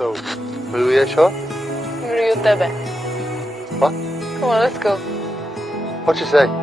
So, will we show? Rio tepe. What? Come on, let's go. What you say?